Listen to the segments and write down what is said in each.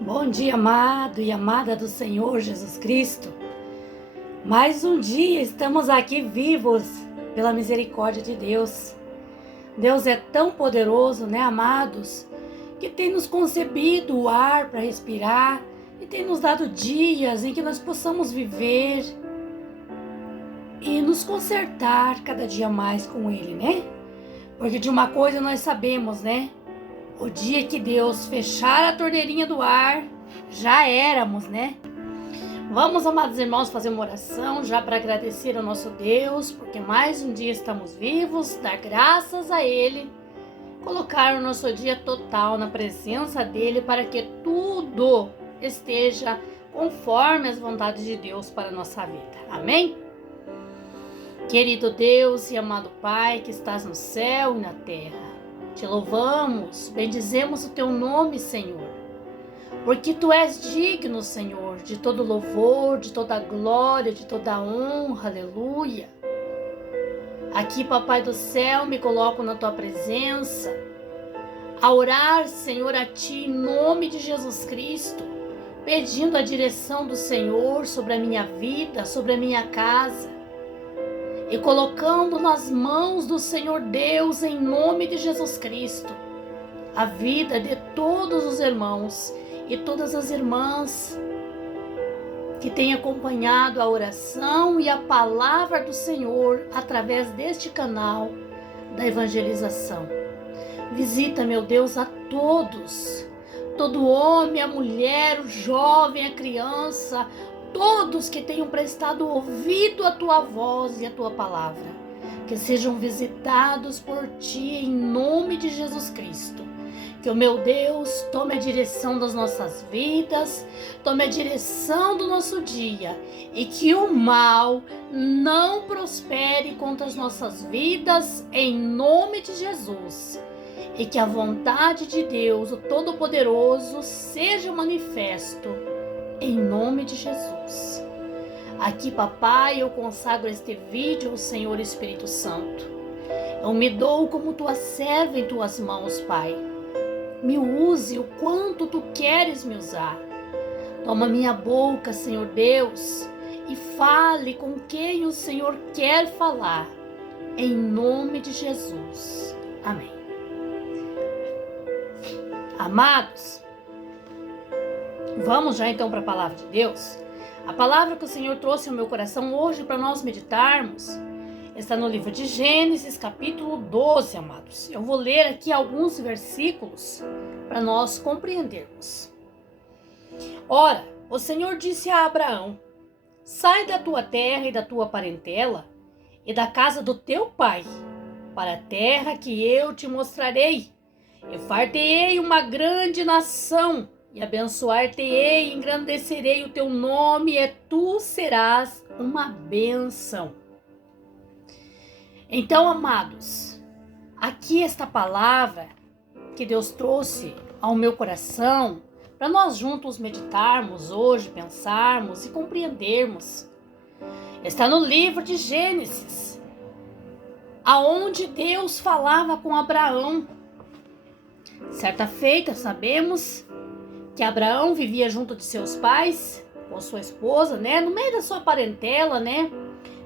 Bom dia, amado e amada do Senhor Jesus Cristo. Mais um dia estamos aqui vivos pela misericórdia de Deus. Deus é tão poderoso, né, amados, que tem nos concebido o ar para respirar e tem nos dado dias em que nós possamos viver e nos consertar cada dia mais com Ele, né? Porque de uma coisa nós sabemos, né? O dia que Deus fechar a torneirinha do ar, já éramos, né? Vamos, amados irmãos, fazer uma oração já para agradecer ao nosso Deus, porque mais um dia estamos vivos, dar graças a Ele, colocar o nosso dia total na presença dEle para que tudo esteja conforme as vontades de Deus para a nossa vida. Amém? Querido Deus e amado Pai que estás no céu e na terra, te louvamos, bendizemos o teu nome, Senhor, porque tu és digno, Senhor, de todo louvor, de toda glória, de toda honra, aleluia. Aqui, Papai do céu, me coloco na tua presença, a orar, Senhor, a ti, em nome de Jesus Cristo, pedindo a direção do Senhor sobre a minha vida, sobre a minha casa, e colocando nas mãos do Senhor Deus, em nome de Jesus Cristo, a vida de todos os irmãos e todas as irmãs que têm acompanhado a oração e a palavra do Senhor através deste canal da evangelização. Visita, meu Deus, a todos, todo homem, a mulher, o jovem, a criança, todos que tenham prestado ouvido à tua voz e à tua palavra, que sejam visitados por ti em nome de Jesus Cristo. Que o meu Deus tome a direção das nossas vidas, tome a direção do nosso dia e que o mal não prospere contra as nossas vidas em nome de Jesus. E que a vontade de Deus, o Todo-Poderoso, seja manifesto em nome de Jesus. Aqui, Papai, eu consagro este vídeo ao Senhor Espírito Santo. Eu me dou como tua serva em tuas mãos, Pai. Me use o quanto tu queres me usar. Toma minha boca, Senhor Deus, e fale com quem o Senhor quer falar. Em nome de Jesus. Amém. Amados, vamos já então para a palavra de Deus. A palavra que o Senhor trouxe ao meu coração hoje para nós meditarmos está no livro de Gênesis, capítulo 12, amados. Eu vou ler aqui alguns versículos para nós compreendermos. Ora, o Senhor disse a Abraão: sai da tua terra e da tua parentela e da casa do teu pai, para a terra que eu te mostrarei. Eu far-te-ei uma grande nação, e abençoar-te-ei, e engrandecerei o teu nome, e tu serás uma bênção. Então, amados, aqui esta palavra que Deus trouxe ao meu coração, para nós juntos meditarmos hoje, pensarmos e compreendermos, está no livro de Gênesis, aonde Deus falava com Abraão. Certa feita, sabemos que Abraão vivia junto de seus pais, com sua esposa, né, no meio da sua parentela, né,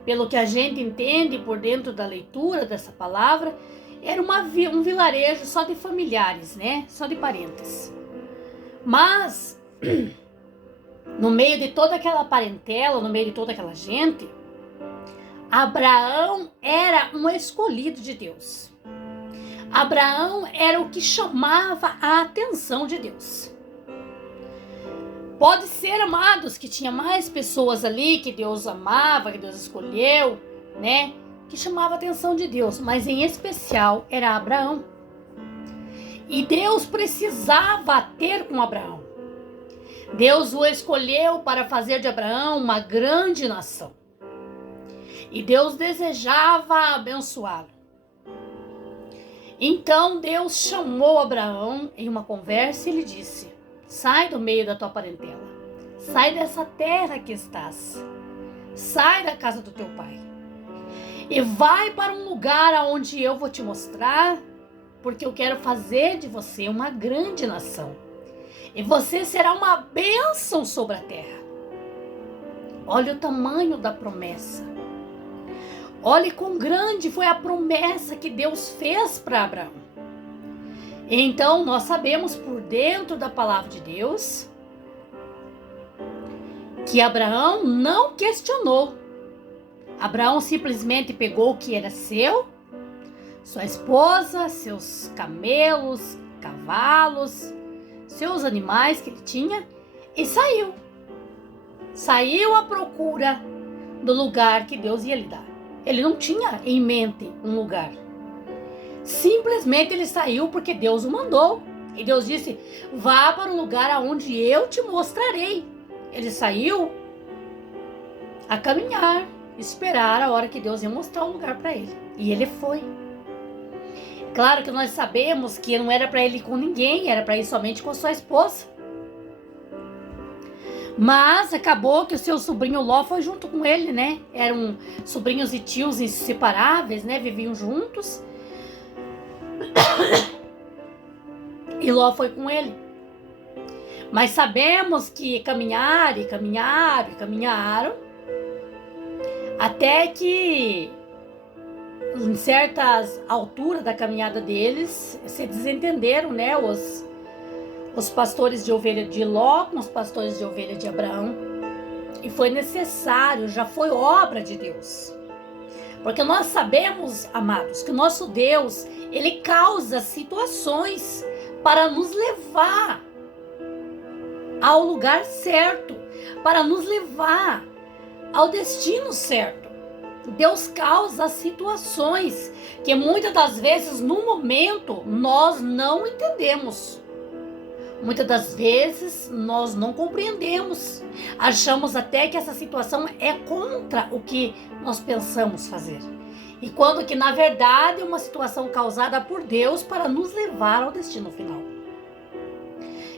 pelo que a gente entende por dentro da leitura dessa palavra, era um vilarejo só de familiares, né, só de parentes. Mas, no meio de toda aquela parentela, no meio de toda aquela gente, Abraão era um escolhido de Deus. Abraão era o que chamava a atenção de Deus. Pode ser, amados, que tinha mais pessoas ali que Deus amava, que Deus escolheu, né? Que chamava a atenção de Deus, mas em especial era Abraão. E Deus precisava ter com Abraão. Deus o escolheu para fazer de Abraão uma grande nação. E Deus desejava abençoá-lo. Então Deus chamou Abraão em uma conversa e lhe disse: sai do meio da tua parentela, sai dessa terra que estás, sai da casa do teu pai e vai para um lugar aonde eu vou te mostrar, porque eu quero fazer de você uma grande nação. e você será uma bênção sobre a terra. Olha o tamanho da promessa. Olha quão grande foi a promessa que Deus fez para Abraão. Então, nós sabemos por dentro da palavra de Deus que Abraão não questionou. Abraão simplesmente pegou o que era seu, sua esposa, seus camelos, cavalos, seus animais que ele tinha e saiu. Saiu à procura do lugar que Deus ia lhe dar. Ele não tinha em mente um lugar. Simplesmente ele saiu porque Deus o mandou. E Deus disse: vá para o lugar aonde eu te mostrarei. Ele saiu a caminhar, esperar a hora que Deus ia mostrar o lugar para ele. E ele foi. Claro que nós sabemos que não era para ele ir com ninguém, era para ir somente com sua esposa. Mas acabou que o seu sobrinho Ló foi junto com ele, né? Eram sobrinhos e tios inseparáveis, né? Viviam juntos. E Ló foi com ele. Mas sabemos que caminharam, até que em certas alturas da caminhada deles se desentenderam, né? Os pastores de ovelha de Ló com os pastores de ovelha de Abraão. E foi necessário, já foi obra de Deus. Porque nós sabemos, amados, que o nosso Deus, ele causa situações para nos levar ao lugar certo, para nos levar ao destino certo. Deus causa situações que muitas das vezes, no momento, nós não entendemos. Muitas das vezes nós não compreendemos, achamos até que essa situação é contra o que nós pensamos fazer. E quando que na verdade é uma situação causada por Deus para nos levar ao destino final.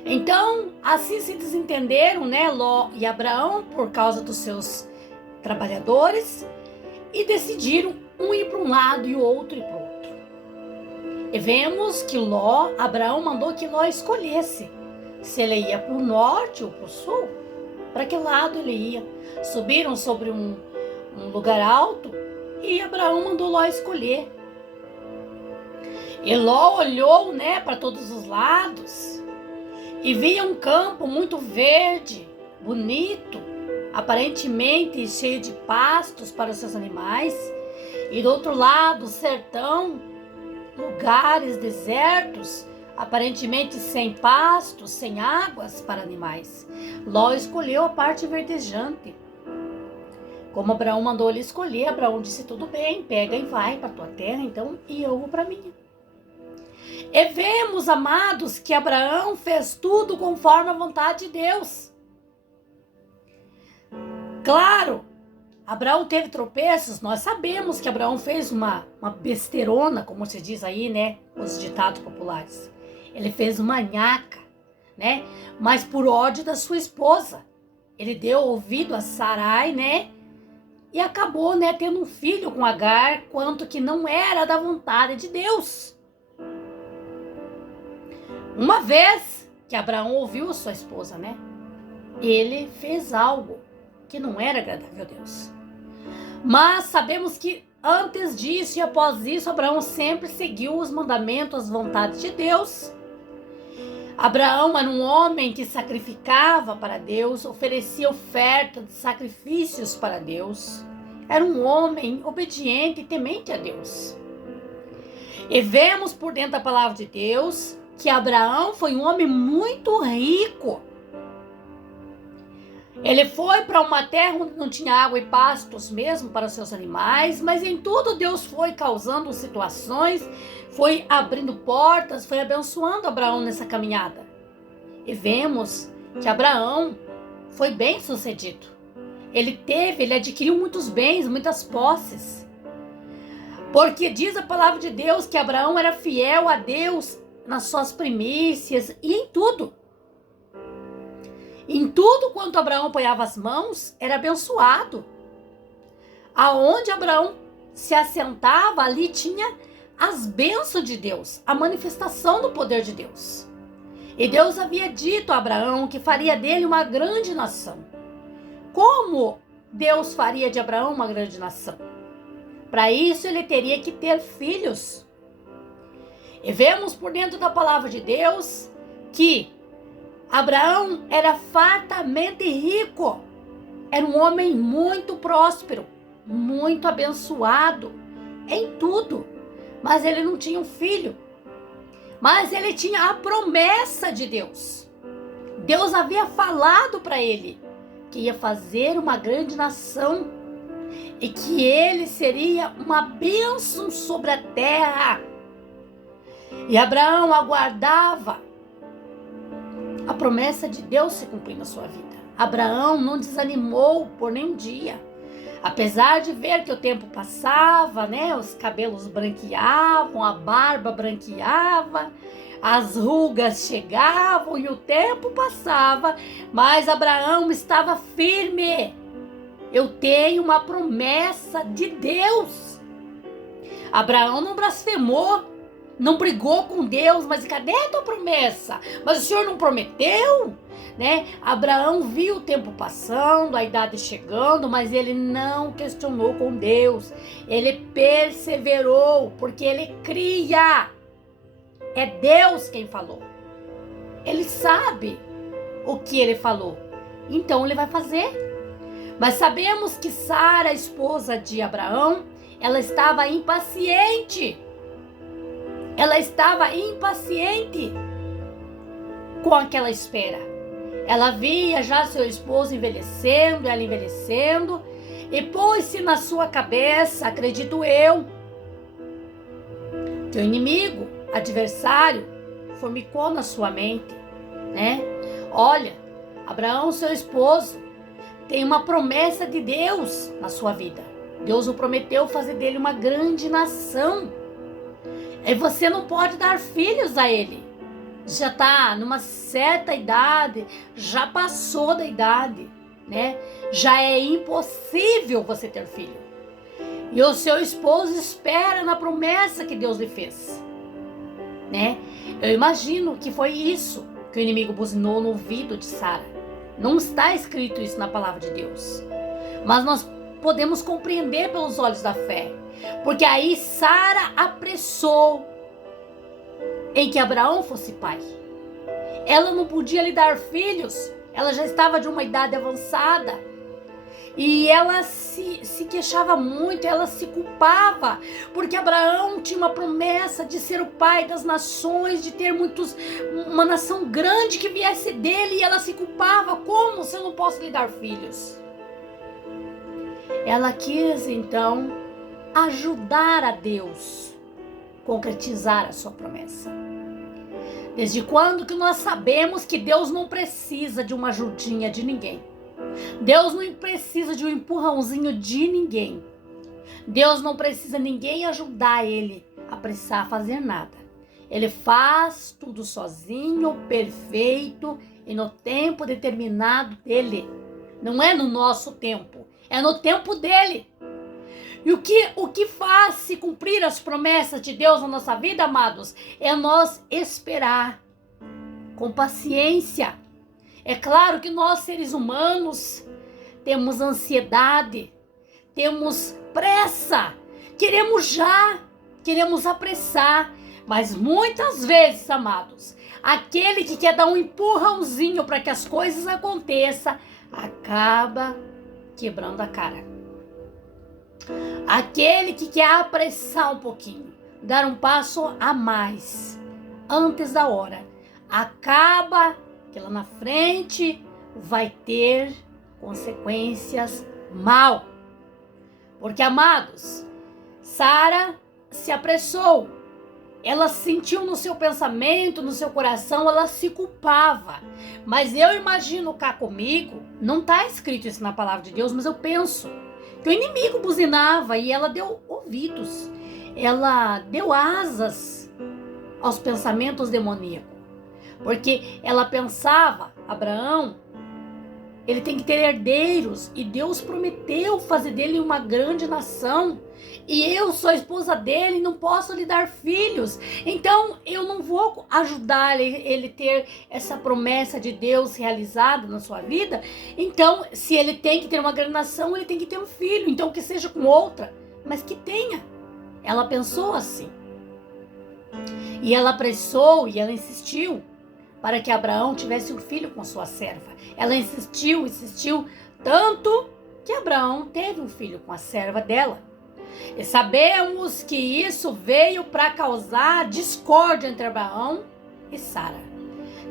Então, assim se desentenderam, né, Ló e Abraão por causa dos seus trabalhadores e decidiram um ir para um lado e o outro ir para o outro. E vemos que Abraão mandou que Ló escolhesse se ele ia para o norte ou para o sul, para que lado ele ia. Subiram sobre um lugar alto e Abraão mandou Ló escolher. E Ló olhou, né, para todos os lados e via um campo muito verde, bonito, aparentemente cheio de pastos para os seus animais, e do outro lado, sertão, lugares desertos, aparentemente sem pastos, sem águas para animais. Ló escolheu a parte verdejante. Como Abraão mandou ele escolher, Abraão disse: tudo bem, pega e vai para a tua terra, então, e eu vou para a minha. E vemos, amados, que Abraão fez tudo conforme a vontade de Deus. Claro, Abraão teve tropeços, nós sabemos que Abraão fez uma besteirona, como se diz aí, né, os ditados populares. Ele fez uma nhaca, né, mas por ódio da sua esposa. Ele deu ouvido a Sarai, né, e acabou, né, tendo um filho com Agar, quanto que não era da vontade de Deus. Uma vez que Abraão ouviu a sua esposa, né, ele fez algo que não era agradável a Deus. Mas sabemos que antes disso e após isso, Abraão sempre seguiu os mandamentos, as vontades de Deus. Abraão era um homem que sacrificava para Deus, oferecia oferta de sacrifícios para Deus. Era um homem obediente e temente a Deus. E vemos por dentro da palavra de Deus que Abraão foi um homem muito rico. Ele foi para uma terra onde não tinha água e pastos mesmo para os seus animais, mas em tudo Deus foi causando situações, foi abrindo portas, foi abençoando Abraão nessa caminhada. E vemos que Abraão foi bem sucedido. Ele adquiriu muitos bens, muitas posses. Porque diz a palavra de Deus que Abraão era fiel a Deus nas suas primícias e em tudo. Em tudo quanto Abraão apoiava as mãos, era abençoado. Aonde Abraão se assentava, ali tinha as bênçãos de Deus, a manifestação do poder de Deus. E Deus havia dito a Abraão que faria dele uma grande nação. Como Deus faria de Abraão uma grande nação? Para isso ele teria que ter filhos. E vemos por dentro da palavra de Deus que Abraão era fartamente rico. Era um homem muito próspero, muito abençoado em tudo. Mas ele não tinha um filho. Mas ele tinha a promessa de Deus. Deus havia falado para ele que ia fazer uma grande nação e que ele seria uma bênção sobre a terra. E Abraão aguardava a promessa de Deus se cumprir na sua vida. Abraão não desanimou por nenhum dia. Apesar de ver que o tempo passava, né? Os cabelos branqueavam, a barba branqueava, as rugas chegavam e o tempo passava, mas Abraão estava firme. Eu tenho uma promessa de Deus. Abraão não blasfemou, não brigou com Deus, mas cadê a tua promessa? Mas o Senhor não prometeu? Né? Abraão viu o tempo passando, a idade chegando, mas ele não questionou com Deus. Ele perseverou, porque ele cria. É Deus quem falou. Ele sabe o que ele falou. Então ele vai fazer. Mas sabemos que Sara, a esposa de Abraão, ela estava impaciente. Ela estava impaciente com aquela espera. Ela via já seu esposo envelhecendo, ela envelhecendo, e pôs-se na sua cabeça, acredito eu, que o inimigo, adversário, formicou na sua mente, né? Olha, Abraão, seu esposo, tem uma promessa de Deus na sua vida. Deus o prometeu fazer dele uma grande nação. E você não pode dar filhos a ele. Já está numa certa idade, já passou da idade, né? Já é impossível você ter filho. E o seu esposo espera na promessa que Deus lhe fez, né? Eu imagino que foi isso que o inimigo buzinou no ouvido de Sara. Não está escrito isso na palavra de Deus, mas nós podemos compreender pelos olhos da fé, porque aí Sara apressou em que Abraão fosse pai. Ela não podia lhe dar filhos, ela já estava de uma idade avançada, e ela se queixava muito, ela se culpava, porque Abraão tinha uma promessa de ser o pai das nações, de ter uma nação grande que viesse dele, e ela se culpava: como se eu não posso lhe dar filhos? Ela quis então ajudar a Deus concretizar a sua promessa. Desde quando que nós sabemos que Deus não precisa de uma ajudinha de ninguém? Deus não precisa de um empurrãozinho de ninguém. Deus não precisa ninguém ajudar ele a precisar fazer nada. Ele faz tudo sozinho, perfeito e no tempo determinado dele. Não é no nosso tempo, é no tempo dele. E o que faz se cumprir as promessas de Deus na nossa vida, amados, é nós esperar com paciência. É claro que nós, seres humanos, temos ansiedade, temos pressa, queremos já, queremos apressar, mas muitas vezes, amados, aquele que quer dar um empurrãozinho para que as coisas aconteçam, acaba quebrando a cara. Aquele que quer apressar um pouquinho, dar um passo a mais, antes da hora, acaba que lá na frente vai ter consequências mal. Porque, amados, Sara se apressou. Ela sentiu no seu pensamento, no seu coração, ela se culpava. Mas eu imagino cá comigo, não está escrito isso na palavra de Deus, mas eu penso que o inimigo buzinava e ela deu ouvidos, ela deu asas aos pensamentos demoníacos, porque ela pensava: Abraão, ele tem que ter herdeiros, e Deus prometeu fazer dele uma grande nação, e eu sou a esposa dele e não posso lhe dar filhos, então eu não vou ajudar ele ter essa promessa de Deus realizada na sua vida. Então, se ele tem que ter uma grande nação, ele tem que ter um filho, então que seja com outra, mas que tenha. Ela pensou assim, e ela apressou e ela insistiu para que Abraão tivesse um filho com sua serva. Ela insistiu, tanto que Abraão teve um filho com a serva dela. E sabemos que isso veio para causar discórdia entre Abraão e Sara.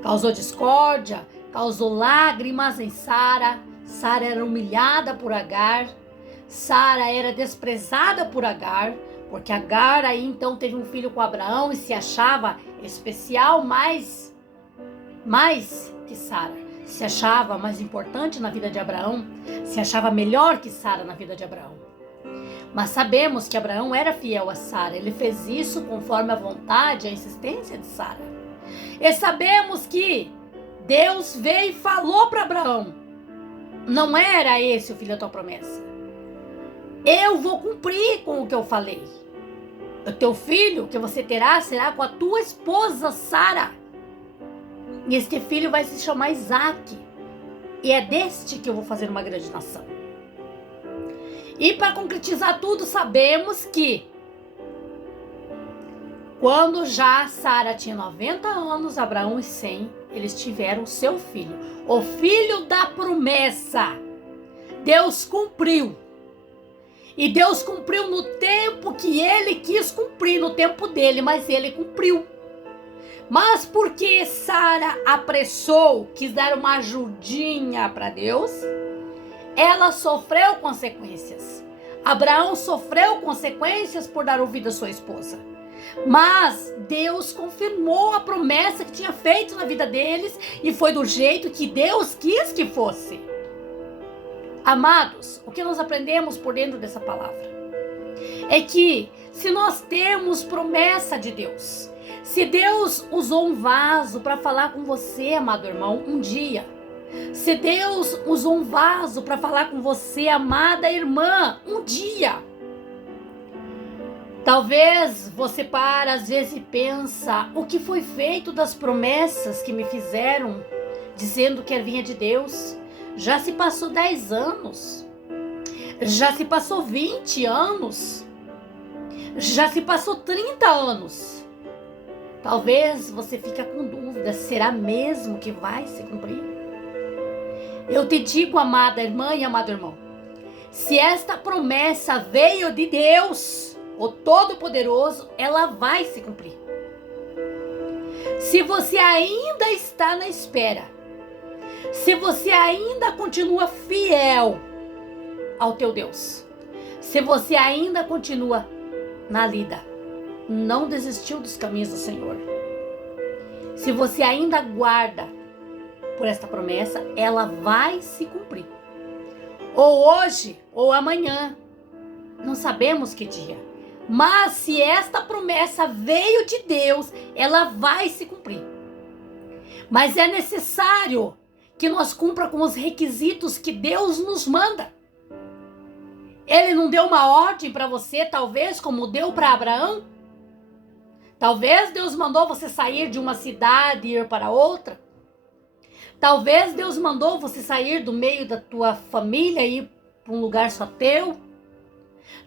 Causou discórdia, causou lágrimas em Sara. Sara era humilhada por Agar. Sara era desprezada por Agar, porque Agar aí então teve um filho com Abraão e se achava especial mais que Sara. Se achava mais importante na vida de Abraão, se achava melhor que Sara na vida de Abraão. Mas sabemos que Abraão era fiel a Sara, ele fez isso conforme a vontade e a insistência de Sara. E sabemos que Deus veio e falou para Abraão: não era esse o filho da tua promessa. Eu vou cumprir com o que eu falei. O teu filho que você terá será com a tua esposa Sara. E este filho vai se chamar Isaac. E é deste que eu vou fazer uma grande nação. E para concretizar tudo, sabemos que quando já Sara tinha 90 anos, Abraão e 100, eles tiveram seu filho. O filho da promessa. Deus cumpriu. E Deus cumpriu no tempo que ele quis cumprir, no tempo dele, mas ele cumpriu. Mas porque Sara apressou, quis dar uma ajudinha para Deus, ela sofreu consequências. Abraão sofreu consequências por dar ouvido à sua esposa. Mas Deus confirmou a promessa que tinha feito na vida deles e foi do jeito que Deus quis que fosse. Amados, o que nós aprendemos por dentro dessa palavra é que se nós temos promessa de Deus, se Deus usou um vaso para falar com você, amado irmão, um dia, se Deus usou um vaso para falar com você, amada irmã, um dia, talvez você para às vezes e pensa: o que foi feito das promessas que me fizeram dizendo que vinha de Deus? Já se passou 10 anos, já se passou 20 anos, já se passou 30 anos. Talvez você fique com dúvida: será mesmo que vai se cumprir? Eu te digo, amada irmã e amado irmão, se esta promessa veio de Deus, o Todo-Poderoso, ela vai se cumprir. Se você ainda está na espera, se você ainda continua fiel ao teu Deus, se você ainda continua na lida, não desistiu dos caminhos do Senhor, se você ainda guarda por esta promessa, ela vai se cumprir. Ou hoje, ou amanhã, não sabemos que dia. Mas se esta promessa veio de Deus, ela vai se cumprir. Mas é necessário que nós cumpra com os requisitos que Deus nos manda. Ele não deu uma ordem para você, talvez, como deu para Abraão? Talvez Deus mandou você sair de uma cidade e ir para outra. Talvez Deus mandou você sair do meio da tua família e ir para um lugar só teu.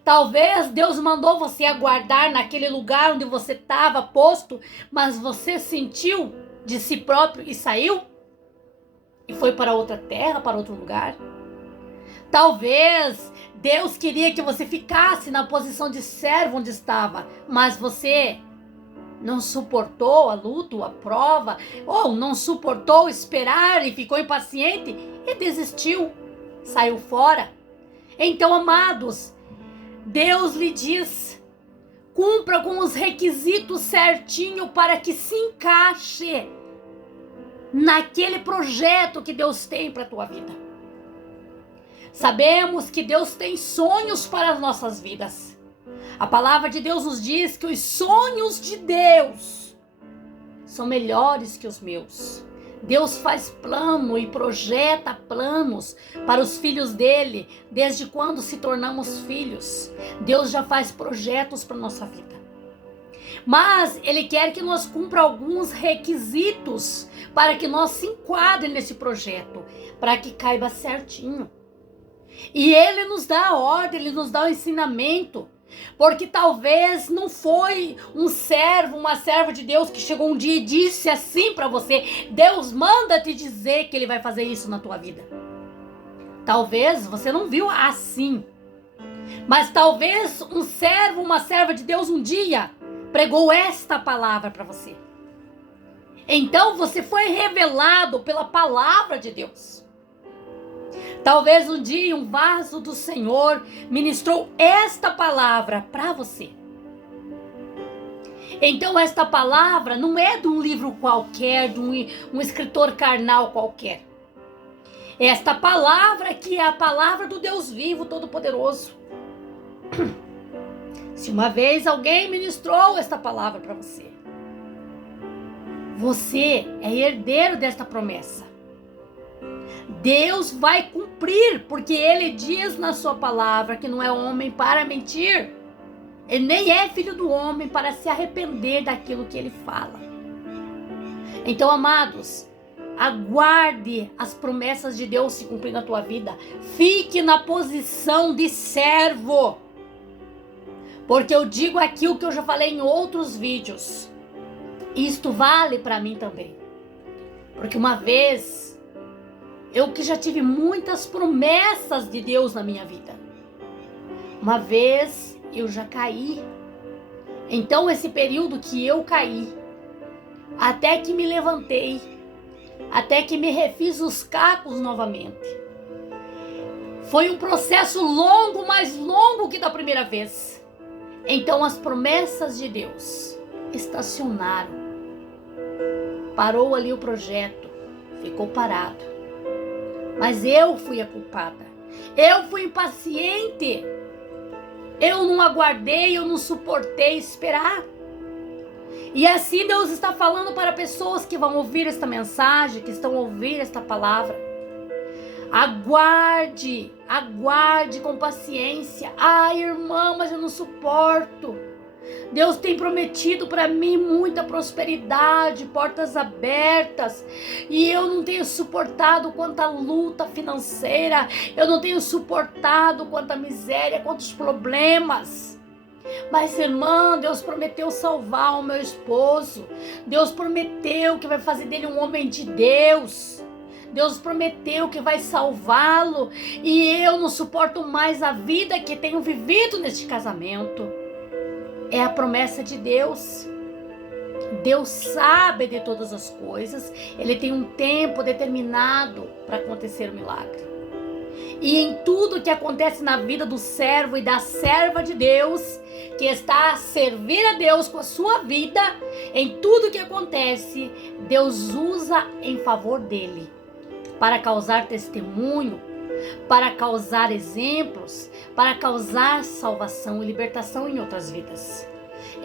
Talvez Deus mandou você aguardar naquele lugar onde você estava posto, mas você sentiu de si próprio e saiu? E foi para outra terra, para outro lugar? Talvez Deus queria que você ficasse na posição de servo onde estava, mas você não suportou a luta, a prova, ou não suportou esperar e ficou impaciente e desistiu, saiu fora. Então, amados, Deus lhe diz: cumpra com os requisitos certinho para que se encaixe naquele projeto que Deus tem para a tua vida. Sabemos que Deus tem sonhos para as nossas vidas. A palavra de Deus nos diz que os sonhos de Deus são melhores que os meus. Deus faz plano e projeta planos para os filhos dele, desde quando se tornamos filhos. Deus já faz projetos para a nossa vida. Mas ele quer que nós cumpra alguns requisitos para que nós se enquadre nesse projeto, para que caiba certinho. E ele nos dá a ordem, ele nos dá o ensinamento, porque talvez não foi um servo, uma serva de Deus que chegou um dia e disse assim para você: Deus manda te dizer que ele vai fazer isso na tua vida. Talvez você não viu assim, mas talvez um servo, uma serva de Deus um dia pregou esta palavra para você. Então você foi revelado pela palavra de Deus. Talvez um dia um vaso do Senhor ministrou esta palavra para você. Então esta palavra não é de um livro qualquer, de um escritor carnal qualquer. Esta palavra que é a palavra do Deus vivo, todo-poderoso. Se uma vez alguém ministrou esta palavra para você, você é herdeiro desta promessa. Deus vai cumprir, porque ele diz na sua palavra que não é homem para mentir. Ele nem é filho do homem para se arrepender daquilo que ele fala. Então, amados, aguarde as promessas de Deus se cumprir na tua vida. Fique na posição de servo. Porque eu digo aqui o que eu já falei em outros vídeos. Isto vale para mim também. Porque uma vez, eu que já tive muitas promessas de Deus na minha vida. Uma vez eu já caí. Então esse período que eu caí, até que me levantei, até que me refiz os cacos novamente, foi um processo longo, mais longo que da primeira vez. Então as promessas de Deus estacionaram. Parou ali o projeto, ficou parado. Mas eu fui a culpada. Eu fui impaciente. Eu não aguardei, eu não suportei esperar. E assim Deus está falando para pessoas que vão ouvir esta mensagem, que estão ouvindo esta palavra. Aguarde, aguarde com paciência. Ai, irmã, mas eu não suporto. Deus tem prometido para mim muita prosperidade, portas abertas, e eu não tenho suportado quanta luta financeira, eu não tenho suportado quanta miséria, quantos problemas. Mas, irmã, Deus prometeu salvar o meu esposo. Deus prometeu que vai fazer dele um homem de Deus. Deus prometeu que vai salvá-lo, e eu não suporto mais a vida que tenho vivido neste casamento. É a promessa de Deus. Deus sabe de todas as coisas. Ele tem um tempo determinado para acontecer o milagre. E em tudo que acontece na vida do servo e da serva de Deus, que está a servir a Deus com a sua vida, em tudo que acontece, Deus usa em favor dele, para causar testemunho, para causar exemplos, para causar salvação e libertação em outras vidas.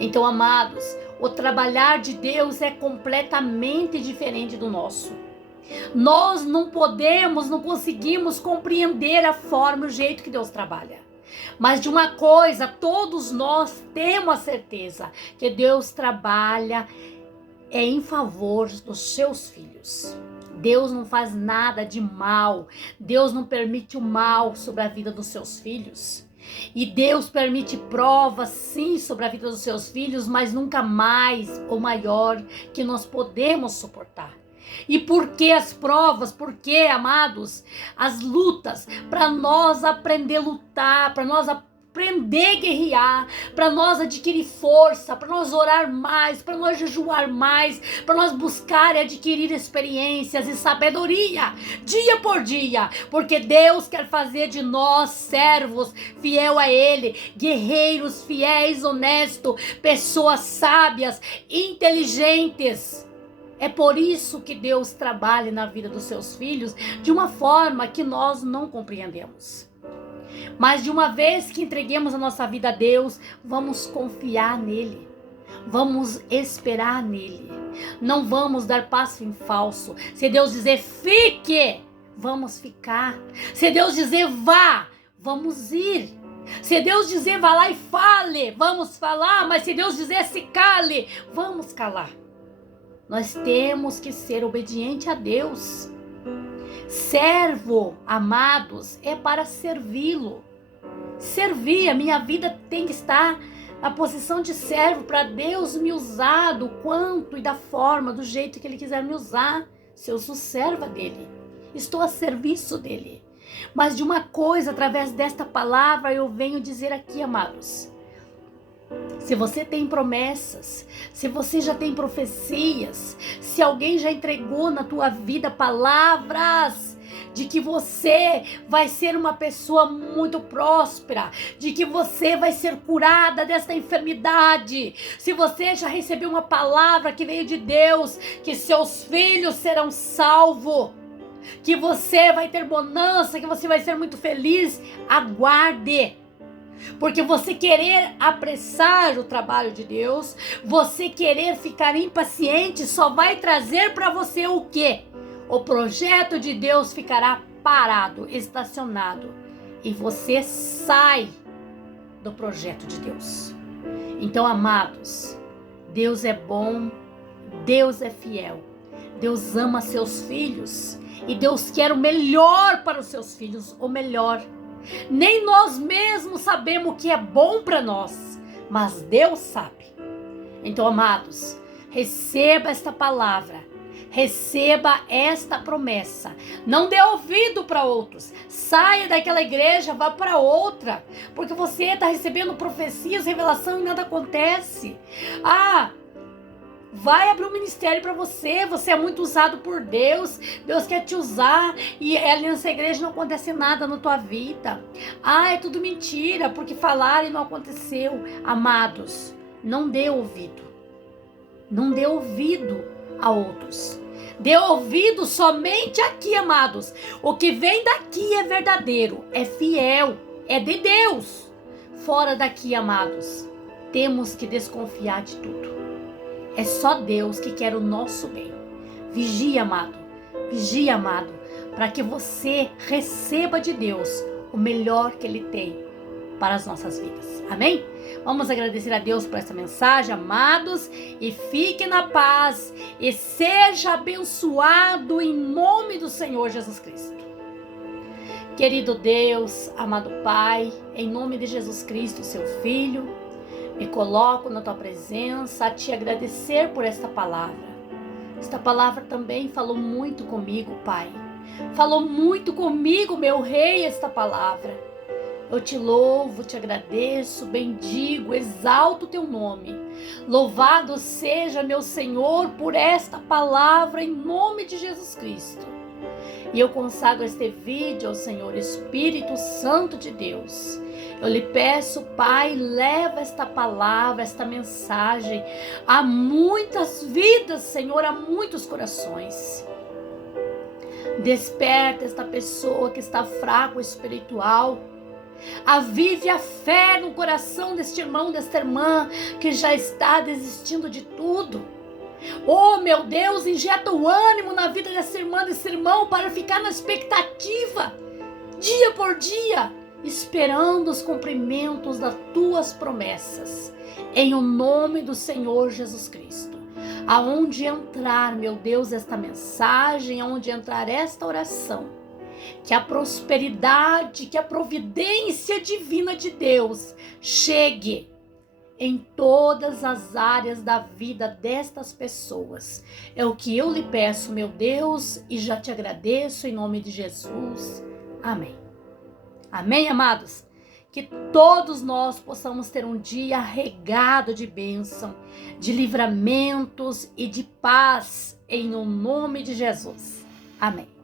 Então, amados, o trabalhar de Deus é completamente diferente do nosso. Nós não podemos, não conseguimos compreender a forma, o jeito que Deus trabalha. Mas de uma coisa, todos nós temos a certeza, que Deus trabalha em favor dos seus filhos. Deus não faz nada de mal. Deus não permite o mal sobre a vida dos seus filhos. E Deus permite provas, sim, sobre a vida dos seus filhos, mas nunca mais ou maior que nós podemos suportar. E por que as provas? Por que, amados, as lutas? Para nós aprender a lutar, para nós aprender a guerrear, para nós adquirir força, para nós orar mais, para nós jejuar mais, para nós buscar e adquirir experiências e sabedoria dia por dia, porque Deus quer fazer de nós servos fiel a Ele, guerreiros fiéis, honestos, pessoas sábias, inteligentes. É por isso que Deus trabalha na vida dos seus filhos de uma forma que nós não compreendemos. Mas de uma vez que entreguemos a nossa vida a Deus, vamos confiar nele. Vamos esperar nele. Não vamos dar passo em falso. Se Deus dizer fique, vamos ficar. Se Deus dizer vá, vamos ir. Se Deus dizer vá lá e fale, vamos falar. Mas se Deus dizer se cale, vamos calar. Nós temos que ser obedientes a Deus. Servo, amados, é para servi-lo. Servir, a minha vida tem que estar na posição de servo para Deus me usar do quanto e da forma, do jeito que Ele quiser me usar. Se eu sou serva dEle, estou a serviço dEle. Mas de uma coisa, através desta palavra, eu venho dizer aqui, amados. Se você tem promessas, se você já tem profecias, se alguém já entregou na tua vida palavras de que você vai ser uma pessoa muito próspera, de que você vai ser curada desta enfermidade, se você já recebeu uma palavra que veio de Deus, que seus filhos serão salvos, que você vai ter bonança, que você vai ser muito feliz, aguarde. Porque você querer apressar o trabalho de Deus, você querer ficar impaciente, só vai trazer para você o quê? O projeto de Deus ficará parado, estacionado. E você sai do projeto de Deus. Então, amados, Deus é bom, Deus é fiel. Deus ama seus filhos. E Deus quer o melhor para os seus filhos, o melhor. Nem nós mesmos sabemos o que é bom para nós, mas Deus sabe. Então, amados, receba esta palavra, receba esta promessa. Não dê ouvido para outros. Saia daquela igreja, vá para outra, porque você está recebendo profecias, revelação e nada acontece. Vai abrir um ministério para você. Você é muito usado por Deus. Deus quer te usar. E ali nessa igreja não acontece nada na tua vida. É tudo mentira, porque falaram e não aconteceu. Amados, não dê ouvido. Não dê ouvido a outros. Dê ouvido somente aqui, amados. O que vem daqui é verdadeiro, é fiel, é de Deus. Fora daqui, amados, temos que desconfiar de tudo. É só Deus que quer o nosso bem. Vigia, amado, para que você receba de Deus o melhor que Ele tem para as nossas vidas. Amém? Vamos agradecer a Deus por essa mensagem, amados, e fique na paz e seja abençoado em nome do Senhor Jesus Cristo. Querido Deus, amado Pai, em nome de Jesus Cristo, seu Filho, me coloco na tua presença a te agradecer por esta palavra. Esta palavra também falou muito comigo, Pai. Falou muito comigo, meu Rei, esta palavra. Eu te louvo, te agradeço, bendigo, exalto o teu nome. Louvado seja, meu Senhor, por esta palavra em nome de Jesus Cristo. E eu consagro este vídeo ao Senhor, Espírito Santo de Deus. Eu lhe peço, Pai, leva esta palavra, esta mensagem a muitas vidas, Senhor, a muitos corações. Desperta esta pessoa que está fraco espiritual. Avive a fé no coração deste irmão, desta irmã que já está desistindo de tudo. Oh, meu Deus, injeta o ânimo na vida dessa irmã, desse irmão, para ficar na expectativa, dia por dia, esperando os cumprimentos das tuas promessas, em o nome do Senhor Jesus Cristo. Aonde entrar, meu Deus, esta mensagem, aonde entrar esta oração, que a prosperidade, que a providência divina de Deus chegue em todas as áreas da vida destas pessoas. É o que eu lhe peço, meu Deus, e já te agradeço em nome de Jesus. Amém. Amém, amados? Que todos nós possamos ter um dia regado de bênção, de livramentos e de paz, em o nome de Jesus. Amém.